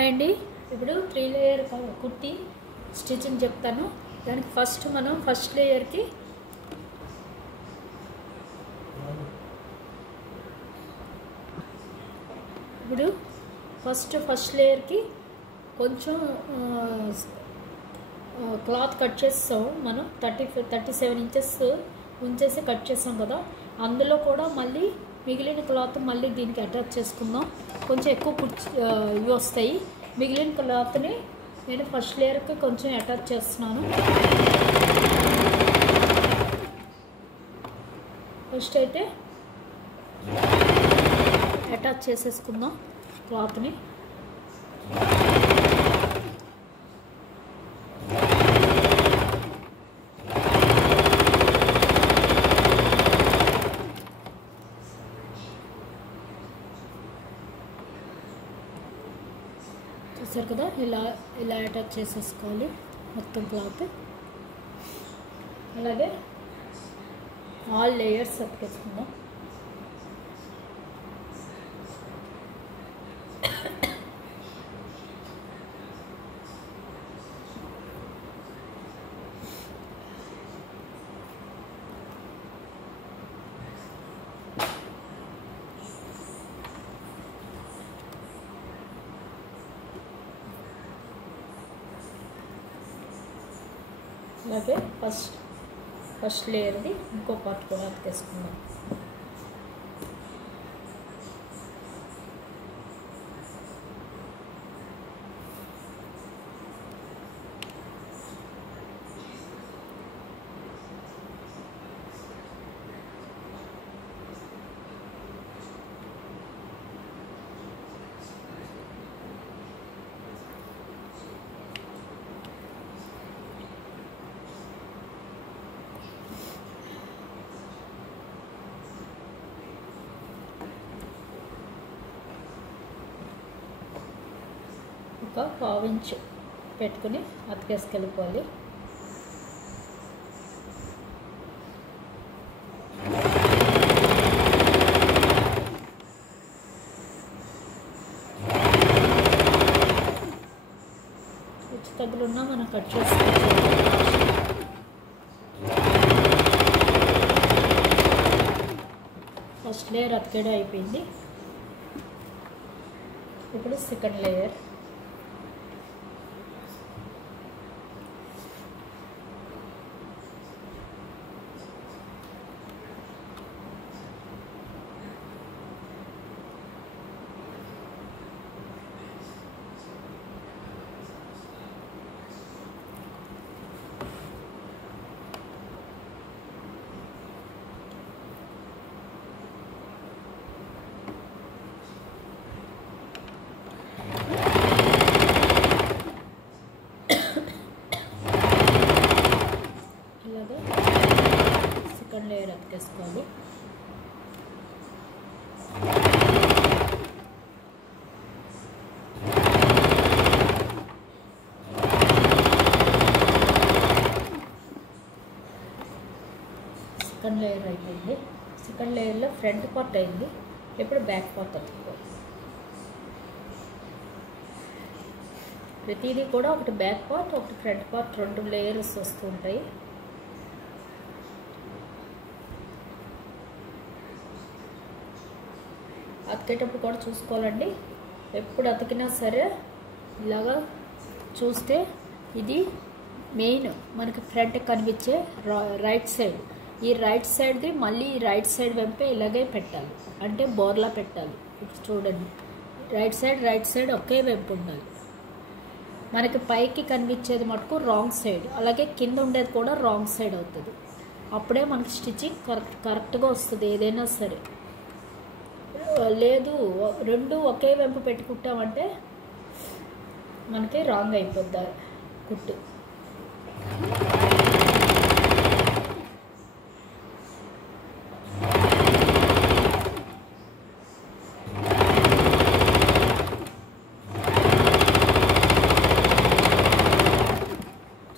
అండి ఇప్పుడు 3 layer kurti stitching చెప్తాను. దానికి ఫస్ట్ మనం ఫస్ట్ లేయర్కి ఇప్పుడు ఫస్ట్ లేయర్కి కొంచెం క్లాత్ కట్ చేస్తాం. మనం 37 ఇంచెస్ ఉంచేసి కట్ చేస్తాం కదా, అందులో కూడా మళ్ళీ మిగిలిన క్లాత్ మళ్ళీ దీనికి అటాచ్ చేసుకుందాం. కొంచెం ఎక్కువ ఇవి వస్తాయి. మిగిలిన క్లాత్ని నేను ఫస్ట్ లేయర్కి కొంచెం అటాచ్ చేస్తున్నాను. ఫస్ట్ అయితే అటాచ్ చేసేసుకుందాం క్లాత్ని. చూసారు కదా, ఇలా అటాచ్ చేసేసుకోవాలి మొత్తం క్లాత్. అలాగే ఆల్ లేయర్స్ అతికేసుకుందాం. అలాగే ఫస్ట్ లేయర్ది ఇంకో పార్ట్ కూడా అతికేసుకుందాం. ఒక 1/2 ఇంచ్ పెట్టుకుని అతికేసుకెళ్ళిపోవాలి. హెచ్చు తగ్గులున్నా మనం కట్ చేసుకోవాలి. ఫస్ట్ లేయర్ అతికేయడం అయిపోయింది. ఇప్పుడు సెకండ్ లేయర్. సెకండ్ లేయర్ అతికేసుకోవాలి. సెకండ్ లేయర్ అయిపోయింది. సెకండ్ లేయర్లో ఫ్రంట్ పార్ట్ అయింది. ఇప్పుడు బ్యాక్ పార్ట్ అతుక్కోవాలి. ప్రతిదీ కూడా ఒకటి బ్యాక్ పార్ట్ ఒకటి ఫ్రంట్ పార్ట్ 2 లేయర్స్ వస్తూ ఉంటాయి. అతికేటప్పుడు కూడా చూసుకోవాలండి. ఎప్పుడు అతికినా సరే ఇలాగా చూస్తే ఇది మెయిన్ మనకి ఫ్రంట్ కనిపించే రైట్ సైడ్. ఈ రైట్ సైడ్ది మళ్ళీ రైట్ సైడ్ వెంపే ఇలాగే పెట్టాలి, అంటే బోర్లా పెట్టాలి. ఇప్పుడు చూడండి, రైట్ సైడ్ ఒకే వెంపు ఉండాలి. మనకి పైకి కనిపించేది మటుకు రాంగ్ సైడ్, అలాగే కింద ఉండేది కూడా రాంగ్ సైడ్ అవుతుంది. అప్పుడే మనకి స్టిచ్చింగ్ కరెక్ట్గా వస్తుంది ఏదైనా సరే. లేదు 2 ఒకే వెంపు పెట్టుకుంటామంటే మనకి రాంగ్ అయిపోద్ది కుట్టు.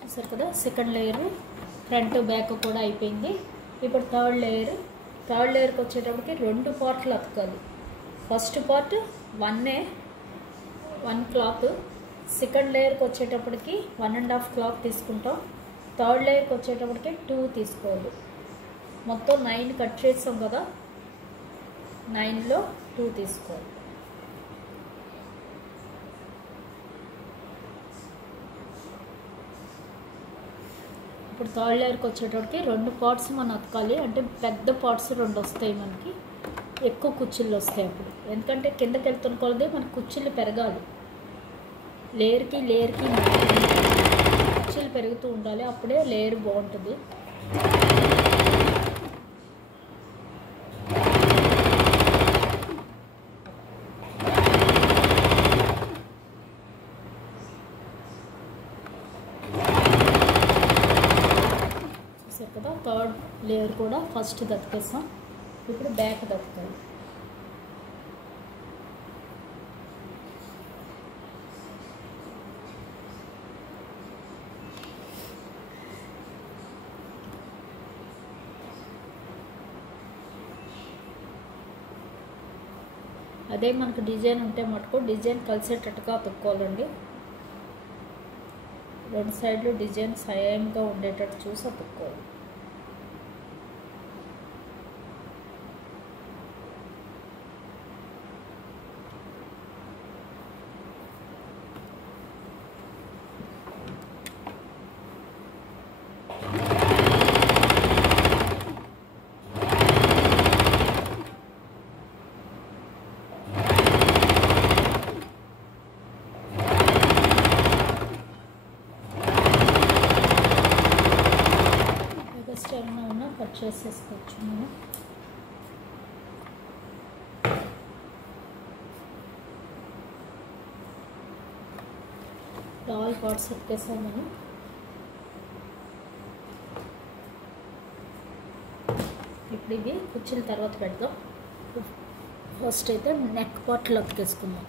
చూసారు కదా, సెకండ్ లేయర్ ఫ్రంట్ బ్యాక్ కూడా అయిపోయింది. ఇప్పుడు థర్డ్ లేయర్కి వచ్చేటప్పటికి 2 పార్ట్లు అతకాలి. ఫస్ట్ పార్ట్ 1 1 క్లాత్, సెకండ్ లేయర్కి వచ్చేటప్పటికి 1.5 క్లాత్ తీసుకుంటాం, థర్డ్ లేయర్కి వచ్చేటప్పటికి 2 తీసుకోవాలి. మొత్తం 9 కట్ చేస్తాం కదా, 9లో 2 తీసుకోవాలి. ఇప్పుడు థర్డ్ లేయర్కి వచ్చేటప్పటికి 2 పార్ట్స్ మనం అతకాలి. అంటే పెద్ద పార్ట్స్ 2 వస్తాయి మనకి, ఎక్కువ కుచ్చిళ్ళు వస్తాయి అప్పుడు. ఎందుకంటే కిందకి వెళ్తున్న కొలది మనకి కుచ్చిళ్ళు పెరగాలి. లేయర్కి కుచ్చిళ్ళు పెరుగుతూ ఉండాలి, అప్పుడే లేయర్ బాగుంటుంది. చూసారు కదా, థర్డ్ లేయర్ కూడా ఫస్ట్ దతికేస్తాం. ఇప్పుడు బ్యాక్ దతుకాలి. అదే మనకు డిజైన్ ఉంటే మటుకు డిజైన్ కలిసేటట్టుగా అతుక్కోవాలండి. 2 సైడ్లు డిజైన్ సేమ్గా ఉండేటట్టు చూసి అతుక్కోవాలి. ఏమైనా కట్ చేసేసుకోవచ్చు మనం. ఆల్ పార్ట్స్ ఎక్కేసాం మనం. ఇప్పుడు ఇవి కుర్చీల తర్వాత పెడదాం. ఫస్ట్ అయితే నెక్ పార్ట్లు అతికేసుకుందాం.